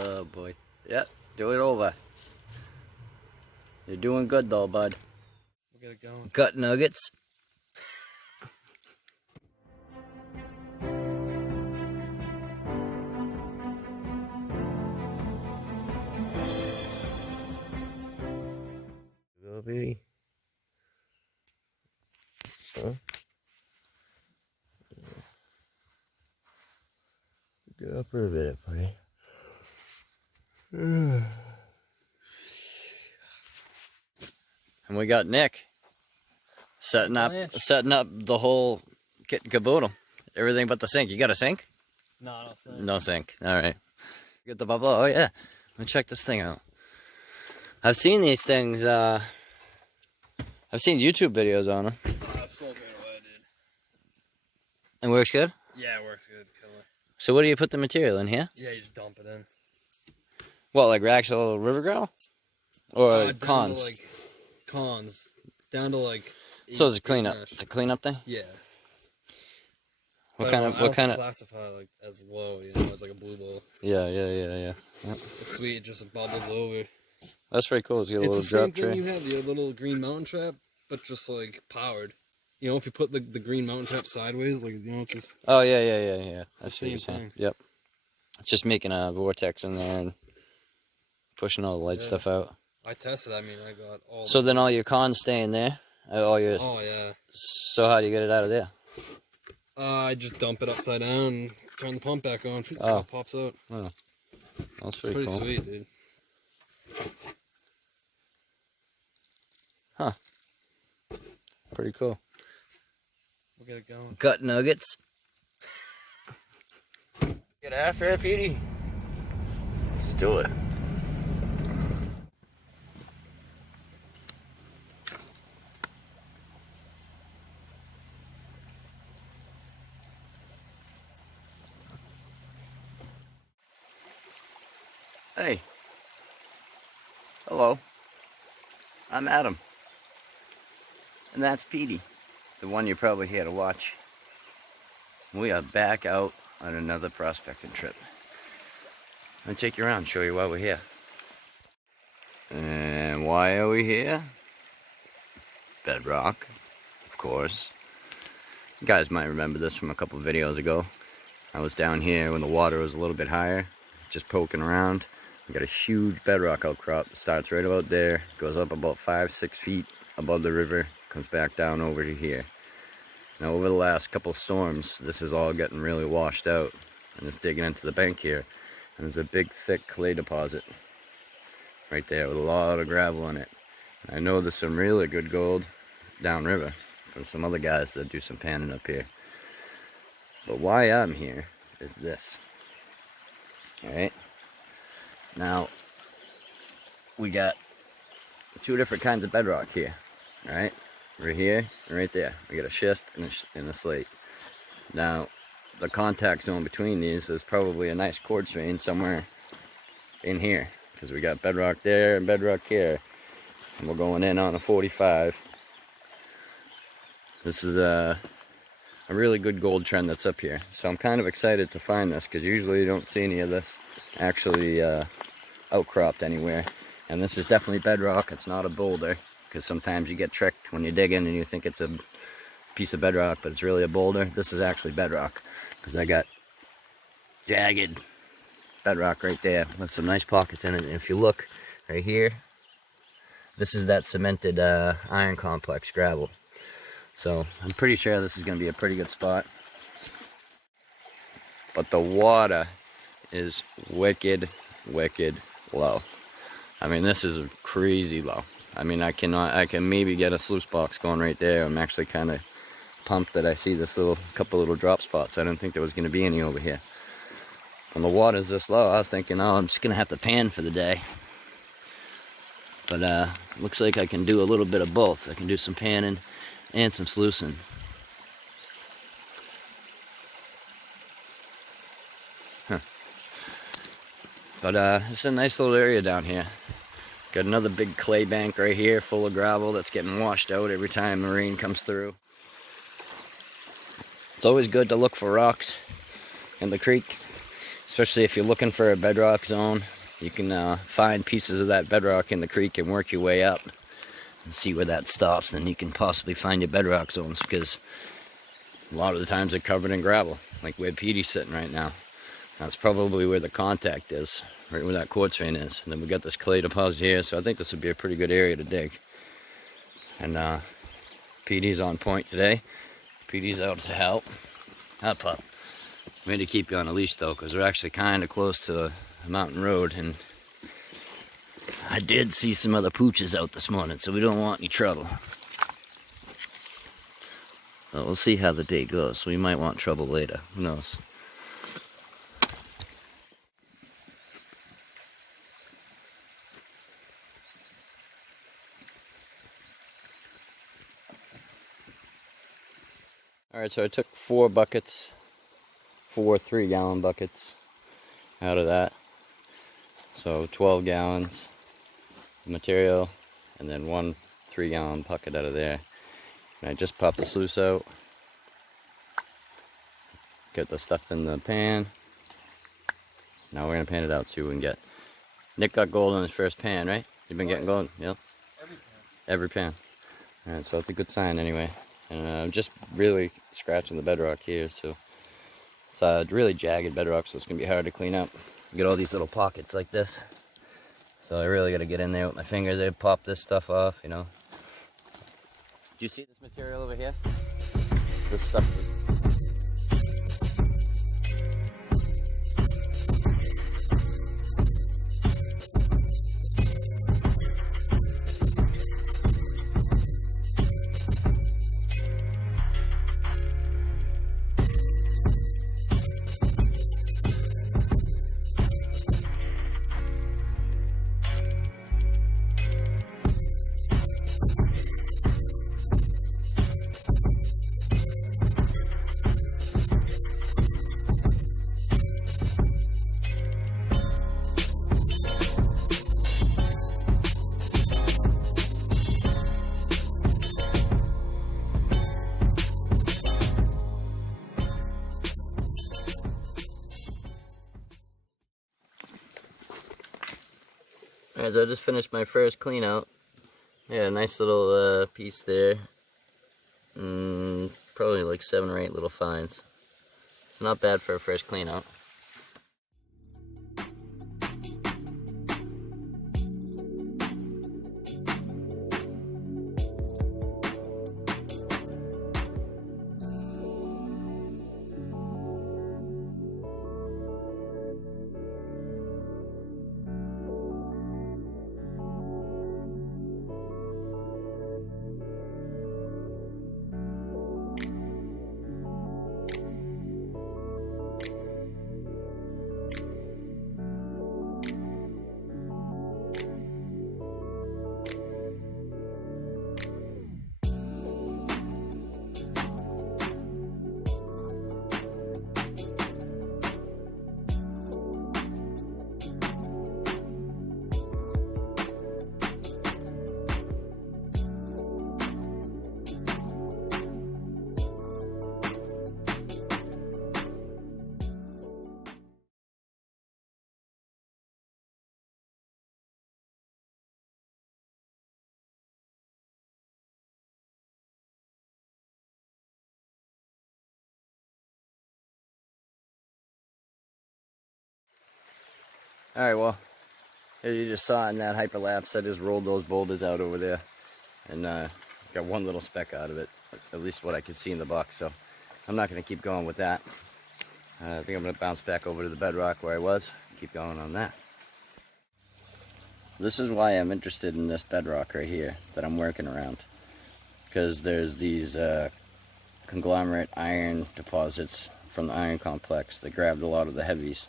Oh boy. Yep, do it over. You're doing good though, bud. We'll get it going. Gut nuggets. Go, baby. Huh? Get up a bit, buddy. And we got Nick setting up the whole kit and caboodle. Everything but the sink. You got a sink? No, no sink. No sink. All right. Get the bubble. Oh yeah. Let me check this thing out. I've seen these things. I've seen YouTube videos on them. Sold me away, dude. And works good? Yeah, it works good. Killer. So what do you put the material in here? Yeah, you just dump it in. What, like actual river gravel? Or Down cons? to, like, cons. Down to like. So it's a cleanup. It's a cleanup thing? Yeah. What But kind of classify like as low, you know, as like a blue bowl. Yeah. Yep. It's sweet, it just bubbles over. That's pretty cool. It's got a little It's the same drop thing tray. you have, the little green mountain trap, but just like powered. You know, if you put the green mountain trap sideways, like, you know, it's just... Oh, yeah. That's the what you're same saying. thing. Yep. It's just making a vortex in there and pushing all the light stuff out. I tested, I mean, I got all... So then all your cons stay in there? All your... Oh, yeah. So how do you get it out of there? I just dump it upside down and turn the pump back on. Oh. It pops out. Oh. That's It's pretty cool. sweet, dude. Huh. Pretty cool. We'll get it going. Gut nuggets. Get after it, Petey. Let's do it. Hey. Hello. I'm Adam. And that's Petey, the one you're probably here to watch. We are back out on another prospecting trip. I'll take you around, show you why we're here. And why are we here? Bedrock, of course. You guys might remember this from a couple of videos ago. I was down here when the water was a little bit higher, just poking around. We got a huge bedrock outcrop that starts right about there, goes up about 5-6 feet above the river, comes back down over to here. Now over the last couple of storms, this is all getting really washed out, and it's digging into the bank here, and there's a big thick clay deposit right there with a lot of gravel in it. And I know there's some really good gold downriver from some other guys that do some panning up here. But why I'm here is this. Alright, now we got two different kinds of bedrock here. Alright, right here and right there. We got a schist and a slate. Now, the contact zone between these is probably a nice quartz vein somewhere in here, because we got bedrock there and bedrock here. And we're going in on a 45. This is a really good gold trend that's up here. So I'm kind of excited to find this, because usually you don't see any of this actually outcropped anywhere. And this is definitely bedrock. It's not a boulder, because sometimes you get tricked when you're digging and you think it's a piece of bedrock, but it's really a boulder. This is actually bedrock, because I got jagged bedrock right there with some nice pockets in it. And if you look right here, this is that cemented iron complex gravel. So I'm pretty sure this is going to be a pretty good spot. But the water is wicked low. I mean, this is crazy low. I mean, I can maybe get a sluice box going right there. I'm actually kind of pumped that I see this couple little drop spots. I didn't think there was going to be any over here. When the water's this low, I was thinking, oh, I'm just going to have to pan for the day. But looks like I can do a little bit of both. I can do some panning and some sluicing. Huh. But it's a nice little area down here. Got another big clay bank right here full of gravel that's getting washed out every time the rain comes through. It's always good to look for rocks in the creek. especially if you're looking for a bedrock zone. You can find pieces of that bedrock in the creek and work your way up and see where that stops. Then you can possibly find your bedrock zones, because a lot of the times they're covered in gravel, like where Petey's sitting right now. That's probably where the contact is, right where that quartz vein is. And then we got this clay deposit here, so I think this would be a pretty good area to dig. And Petey's on point today. Petey's out to help. Up, pup. We need to keep you on a leash though, because we're actually kind of close to the mountain road, and I did see some other pooches out this morning, so we don't want any trouble. Well, we'll see how the day goes. We might want trouble later. Who knows? Alright, so I took 4 buckets, 4 3-gallon buckets out of that. So 12 gallons of material, and then 1 3-gallon bucket out of there. And I just popped the sluice out. Get the stuff in the pan. Now we're going to pan it out, see what we can get. Nick got gold on his first pan, right? You've been getting gold? Yep. Every pan. Every pan. Alright, so it's a good sign anyway. And I'm just really scratching the bedrock here, so it's really jagged bedrock, so it's going to be hard to clean up. You get all these little pockets like this. So I really got to get in there with my fingers. I pop this stuff off, you know. Do you see this material over here? This stuff is... Alright, so I just finished my first clean out. Yeah, a nice little piece there. Probably like 7 or 8 little fines. It's not bad for a first clean out. Alright, well, as you just saw in that hyperlapse, I just rolled those boulders out over there and got one little speck out of it. That's at least what I could see in the box, so I'm not going to keep going with that. I think I'm going to bounce back over to the bedrock where I was, keep going on that. This is why I'm interested in this bedrock right here that I'm working around, because there's these conglomerate iron deposits from the iron complex that grabbed a lot of the heavies.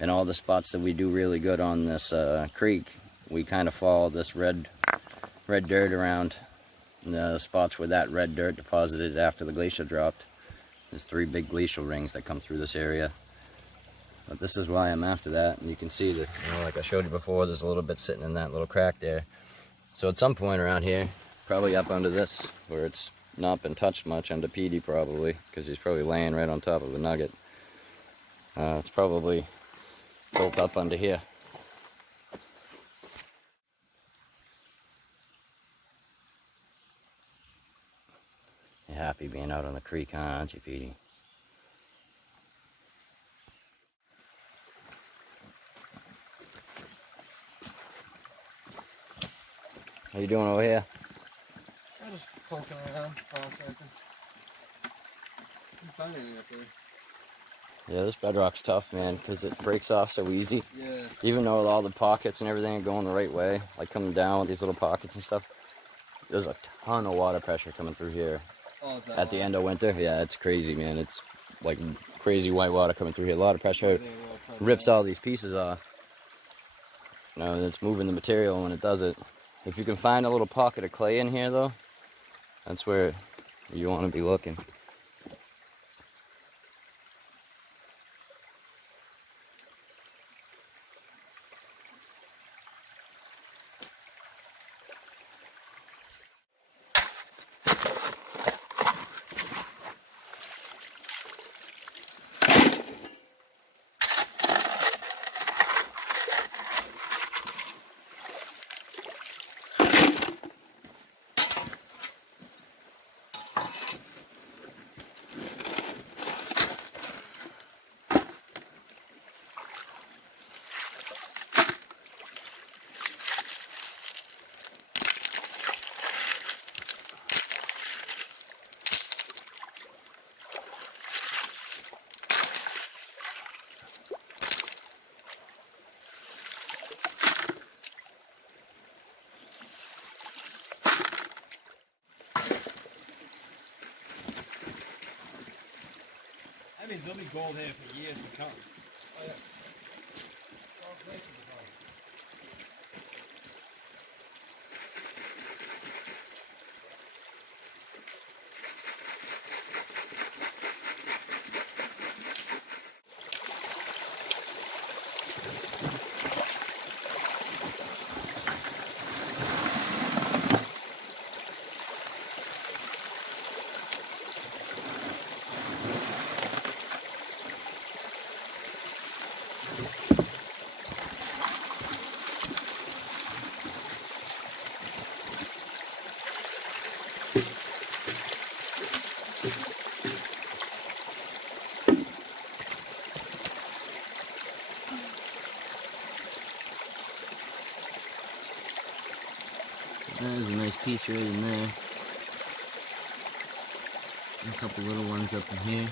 And all the spots that we do really good on this creek, we kind of follow this red dirt around the spots where that red dirt deposited after the glacier dropped. There's 3 big glacial rings that come through this area. But this is why I'm after that. And you can see that, you know, like I showed you before, there's a little bit sitting in that little crack there. So at some point around here, probably up under this, where it's not been touched much, under Petey probably, because he's probably laying right on top of a nugget. It's probably built up under here. You're happy being out on the creek, huh, aren't you, Petey? How you doing over here? I'm just poking around, prospecting. Can't find anything up there. Yeah, this bedrock's tough, man, because it breaks off so easy. Yeah. Even though all the pockets and everything are going the right way, like coming down with these little pockets and stuff, there's a ton of water pressure coming through here. Oh, is that at the end of winter. Yeah, it's crazy, man. It's like crazy white water coming through here. A lot of pressure. Rips all these pieces off. You know, and it's moving the material when it does it. If you can find a little pocket of clay in here, though, that's where you want to be looking. That means there'll be gold here for years to come. Oh, yeah. There's a nice piece right in there. A couple little ones up in here.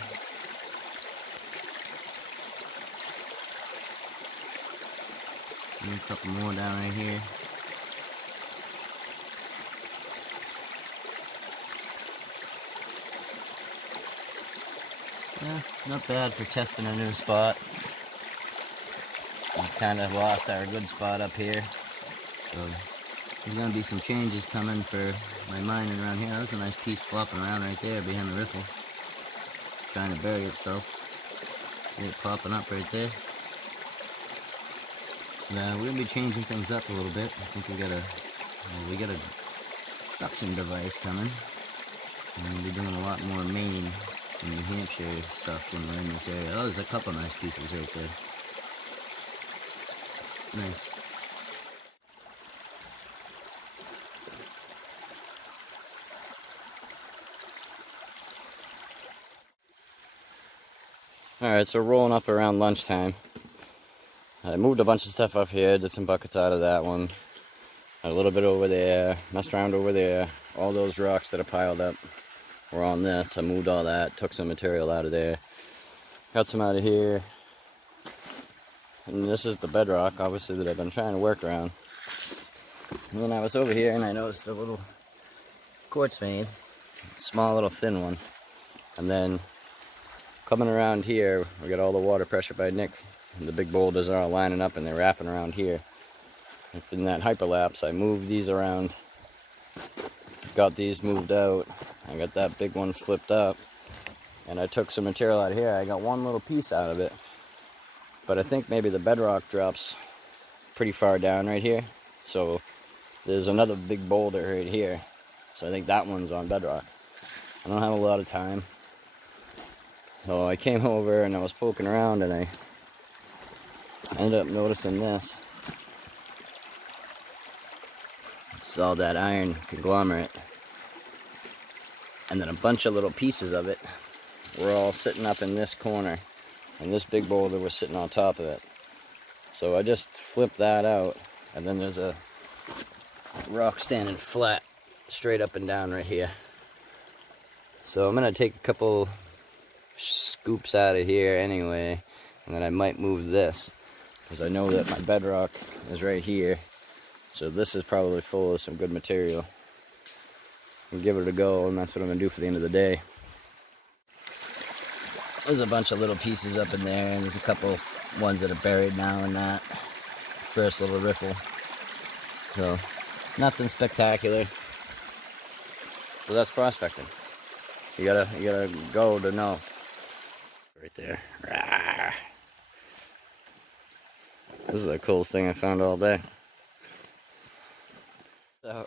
And a couple more down right here. Yeah, not bad for testing a new spot. We kind of lost our good spot up here. So there's going to be some changes coming for my mining around here. That was a nice piece flopping around right there behind the riffle. Trying to bury itself. See it popping up right there. We're going to be changing things up a little bit. I think we got a suction device coming. And we'll be doing a lot more Maine and New Hampshire stuff when we're in this area. Oh, there's a couple nice pieces right there. Nice. Alright, so rolling up around lunchtime. I moved a bunch of stuff up here, did some buckets out of that one. A little bit over there, messed around over there. All those rocks that are piled up were on this. I moved all that, took some material out of there. Got some out of here. And this is the bedrock, obviously, that I've been trying to work around. And then I was over here and I noticed a little quartz vein. Small little thin one. And then coming around here, we got all the water pressure by Nick. And the big boulders are all lining up and they're wrapping around here. In that hyperlapse, I moved these around. Got these moved out. I got that big one flipped up. And I took some material out of here. I got one little piece out of it. But I think maybe the bedrock drops pretty far down right here. So there's another big boulder right here. So I think that one's on bedrock. I don't have a lot of time. So I came over and I was poking around and I I ended up noticing this. It's all that iron conglomerate. And then a bunch of little pieces of it were all sitting up in this corner. And this big boulder was sitting on top of it. So I just flipped that out. And then there's a rock standing flat, straight up and down right here. So I'm going to take a couple scoops out of here anyway. And then I might move this. Because I know that my bedrock is right here. So this is probably full of some good material. And give it a go, and that's what I'm going to do for the end of the day. There's a bunch of little pieces up in there, and there's a couple ones that are buried now in that first little riffle. So, nothing spectacular. So that's prospecting. You gotta go to know. Right there. Rah. This is the coolest thing I found all day. So,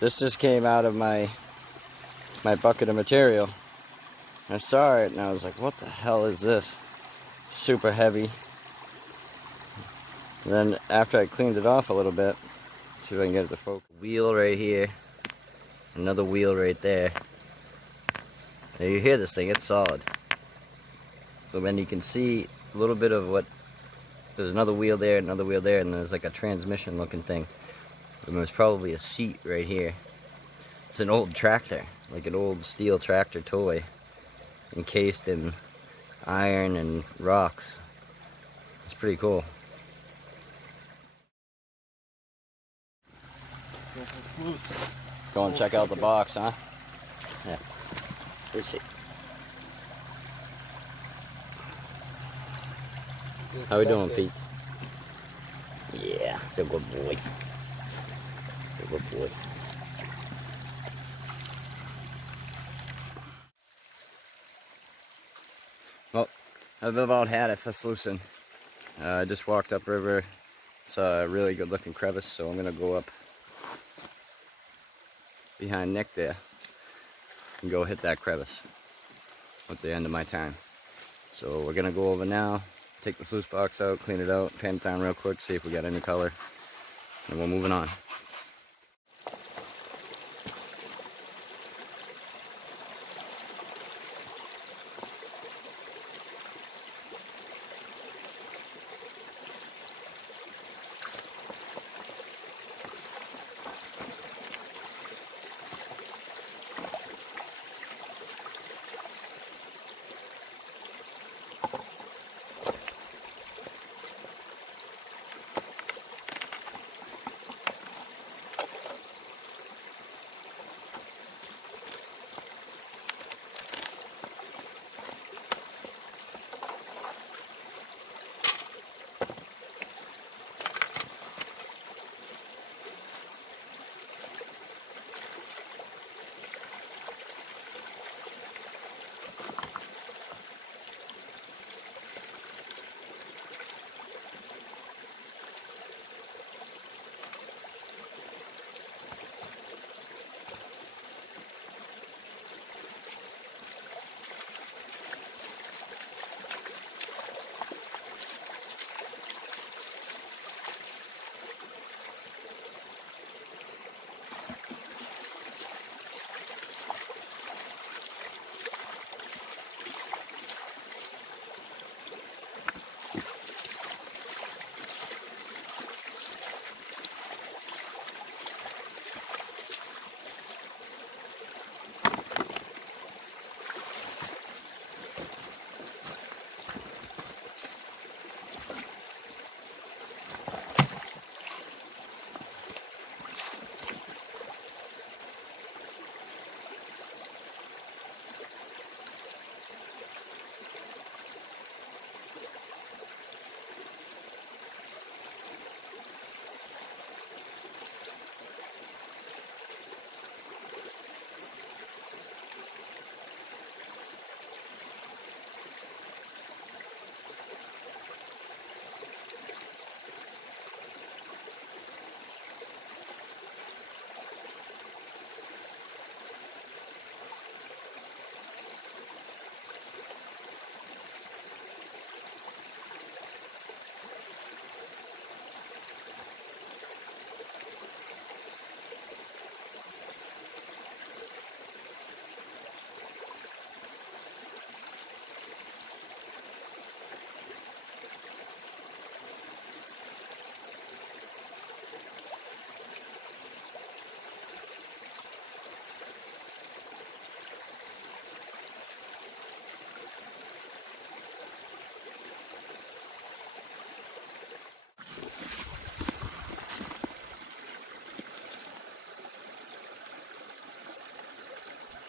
this just came out of my bucket of material. I saw it and I was like, what the hell is this? Super heavy. And then after I cleaned it off a little bit, see if I can get it to focus. Wheel right here. Another wheel right there. Now you hear this thing, it's solid. So then you can see a little bit of what, there's another wheel there, and there's like a transmission looking thing. And there's probably a seat right here. It's an old tractor, like an old steel tractor toy, encased in iron and rocks. It's pretty cool. Go and check out the box, huh? Yeah. Let's see. How we doing, Pete? Yeah, it's a good boy. It's a good boy. Well, I've about had it for sluicing. I just walked upriver. It's a really good looking crevice, so I'm gonna go up behind Nick there and go hit that crevice at the end of my time. So we're gonna go over now, take the sluice box out, clean it out, pan it down real quick, see if we got any color, and we're moving on.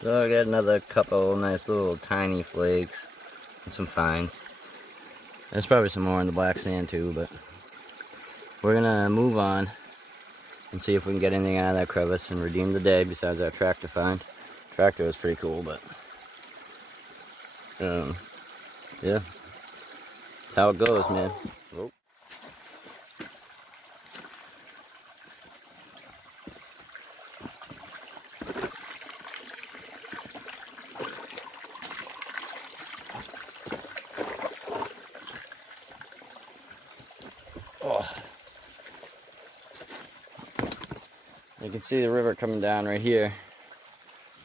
So I got another couple nice little tiny flakes and some fines. There's probably some more in the black sand too, but we're gonna move on and see if we can get anything out of that crevice and redeem the day besides our tractor find. Tractor was pretty cool, but yeah, that's how it goes, man. Oh. Oh. You can see the river coming down right here.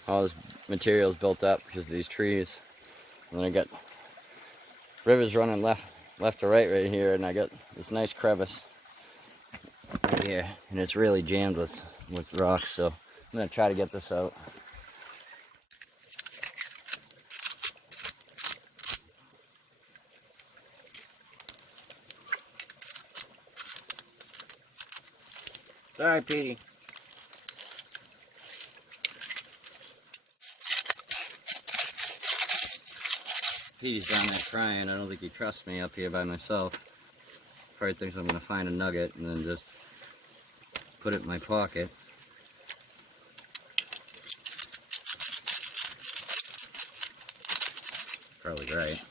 All this material's built up because of these trees. And then I got rivers running left to right here, and I got this nice crevice right here, and it's really jammed with rocks, so I'm gonna try to get this out. Sorry, Petey. Petey's down there crying. I don't think he trusts me up here by myself. Probably thinks I'm gonna find a nugget and then just put it in my pocket. Probably right.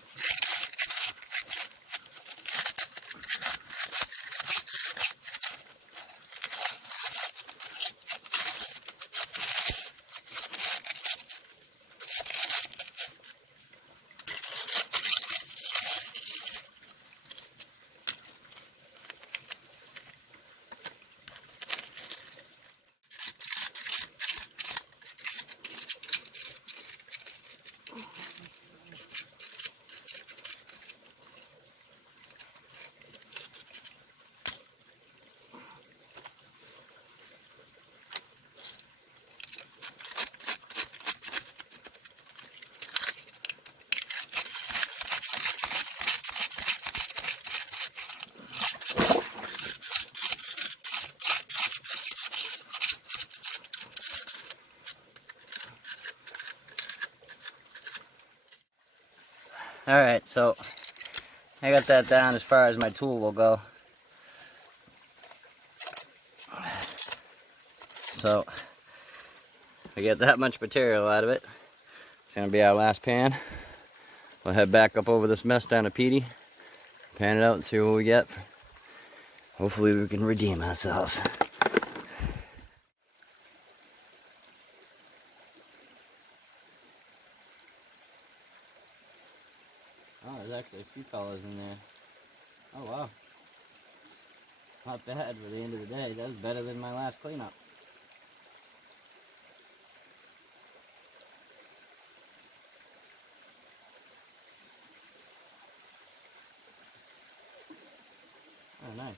Alright, so I got that down as far as my tool will go. So, we get that much material out of it. It's going to be our last pan. We'll head back up over this mess down to Petey, pan it out and see what we get. Hopefully we can redeem ourselves. Oh, there's actually a few colors in there. Oh, wow. Not bad for the end of the day. That was better than my last cleanup. Oh, nice.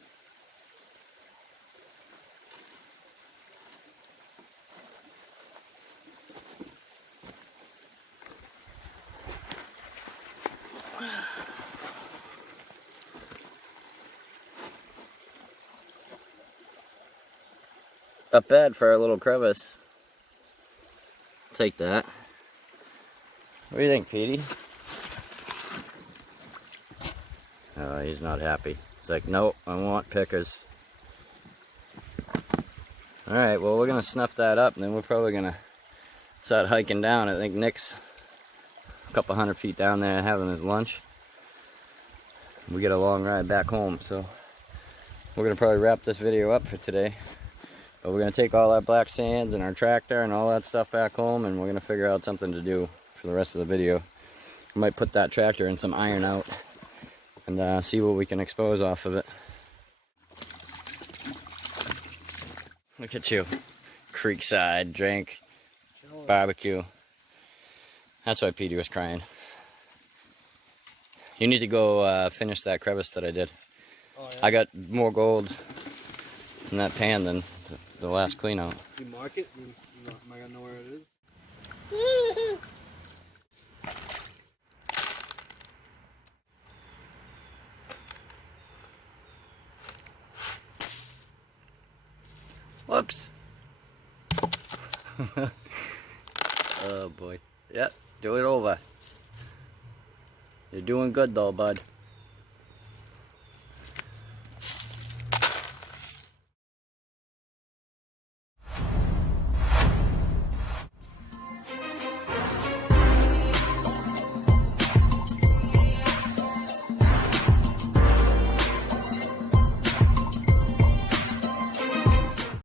Not bad for our little crevice. Take that. What do you think, Petey? Oh, he's not happy. He's like, nope, I want pickers. Alright, well, we're going to snuff that up, and then we're probably going to start hiking down. I think Nick's a couple 100 feet down there having his lunch. We get a long ride back home, so we're going to probably wrap this video up for today. But we're going to take all our black sands and our tractor and all that stuff back home, and we're going to figure out something to do for the rest of the video. We might put that tractor in some iron out and see what we can expose off of it. Look at you. Creekside, drink, barbecue. That's why Petey was crying. You need to go finish that crevice that I did. Oh, yeah? I got more gold in that pan than the last clean out. You mark it? Am I gonna know where it is? Whoops. Oh boy. Yep, do it over. You're doing good though, bud.